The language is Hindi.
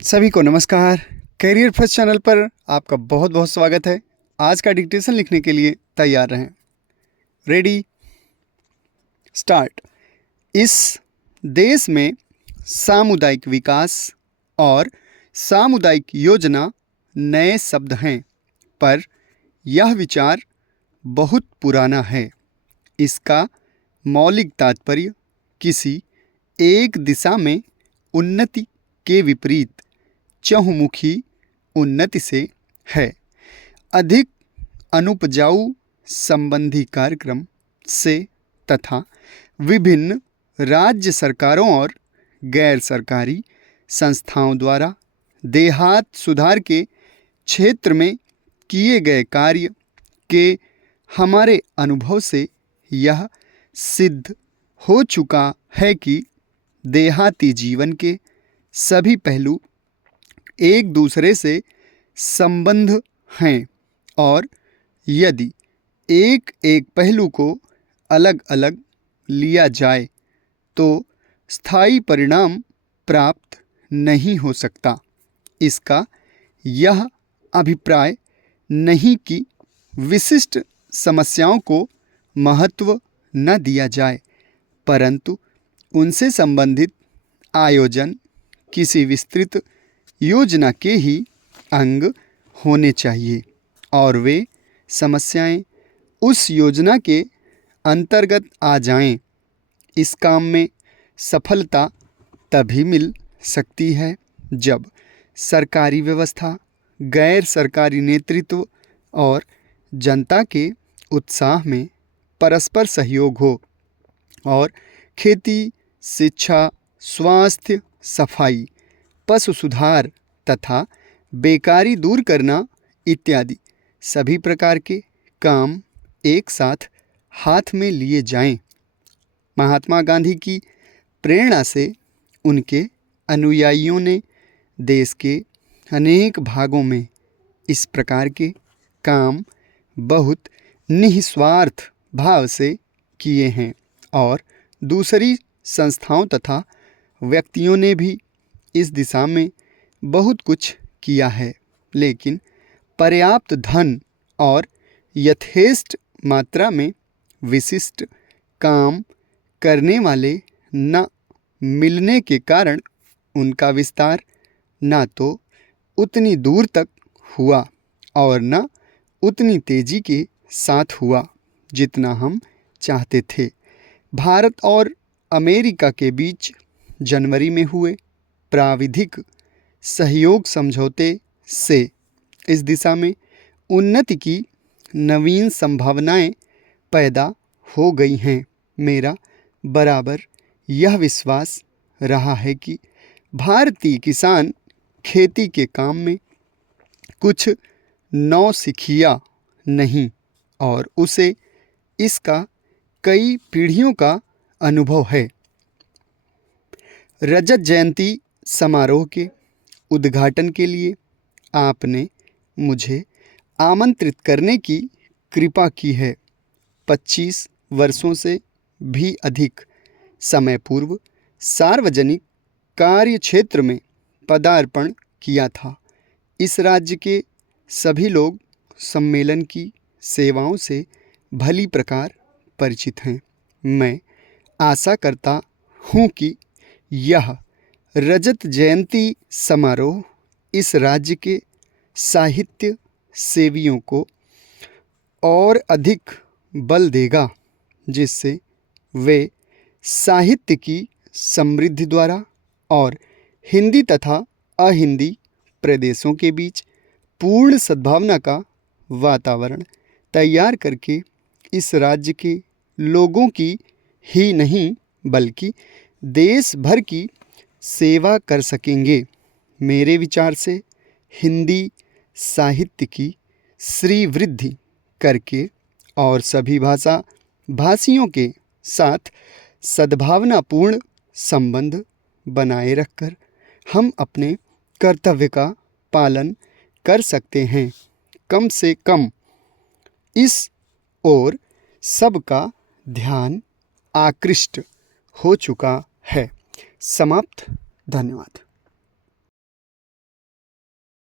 सभी को नमस्कार। करियर फर्स्ट चैनल पर आपका बहुत बहुत स्वागत है। आज का डिक्टेशन लिखने के लिए तैयार रहें। Ready, start. इस देश में सामुदायिक विकास और सामुदायिक योजना नए शब्द हैं, पर यह विचार बहुत पुराना है। इसका मौलिक तात्पर्य किसी एक दिशा में उन्नति के विपरीत चहुमुखी उन्नति से है। अधिक अनुपजाऊ संबंधी कार्यक्रम से तथा विभिन्न राज्य सरकारों और गैर सरकारी संस्थाओं द्वारा देहात सुधार के क्षेत्र में किए गए कार्य के हमारे अनुभव से यह सिद्ध हो चुका है कि देहाती जीवन के सभी पहलू एक दूसरे से संबंध हैं और यदि एक एक पहलू को अलग अलग लिया जाए तो स्थायी परिणाम प्राप्त नहीं हो सकता। इसका यह अभिप्राय नहीं कि विशिष्ट समस्याओं को महत्व न दिया जाए, परंतु उनसे संबंधित आयोजन किसी विस्तृत योजना के ही अंग होने चाहिए और वे समस्याएं उस योजना के अंतर्गत आ जाएं। इस काम में सफलता तभी मिल सकती है जब सरकारी व्यवस्था, गैर सरकारी नेतृत्व और जनता के उत्साह में परस्पर सहयोग हो और खेती, शिक्षा, स्वास्थ्य, सफाई, पशु सुधार तथा बेकारी दूर करना इत्यादि सभी प्रकार के काम एक साथ हाथ में लिए जाएं। महात्मा गांधी की प्रेरणा से उनके अनुयायियों ने देश के अनेक भागों में इस प्रकार के काम बहुत निस्वार्थ भाव से किए हैं और दूसरी संस्थाओं तथा व्यक्तियों ने भी इस दिशा में बहुत कुछ किया है, लेकिन पर्याप्त धन और यथेष्ट मात्रा में विशिष्ट काम करने वाले न मिलने के कारण उनका विस्तार न तो उतनी दूर तक हुआ और न उतनी तेजी के साथ हुआ जितना हम चाहते थे। भारत और अमेरिका के बीच जनवरी में हुए प्राविधिक सहयोग समझौते से इस दिशा में उन्नति की नवीन संभावनाएं पैदा हो गई हैं। मेरा बराबर यह विश्वास रहा है कि भारतीय किसान खेती के काम में कुछ नौसिखिया नहीं और उसे इसका कई पीढ़ियों का अनुभव है। रजत जयंती समारोह के उद्घाटन के लिए आपने मुझे आमंत्रित करने की कृपा की है। 25 वर्षों से भी अधिक समय पूर्व सार्वजनिक कार्य क्षेत्र में पदार्पण किया था। इस राज्य के सभी लोग सम्मेलन की सेवाओं से भली प्रकार परिचित हैं। मैं आशा करता हूँ कि यह रजत जयंती समारोह इस राज्य के साहित्य सेवियों को और अधिक बल देगा, जिससे वे साहित्य की समृद्धि द्वारा और हिंदी तथा अहिंदी प्रदेशों के बीच पूर्ण सद्भावना का वातावरण तैयार करके इस राज्य के लोगों की ही नहीं बल्कि देश भर की सेवा कर सकेंगे। मेरे विचार से हिंदी साहित्य की श्रीवृद्धि करके और सभी भाषियों के साथ सद्भावनापूर्ण संबंध बनाए रखकर हम अपने कर्तव्य का पालन कर सकते हैं। कम से कम इस ओर सबका ध्यान आकृष्ट हो चुका है। समाप्त। धन्यवाद।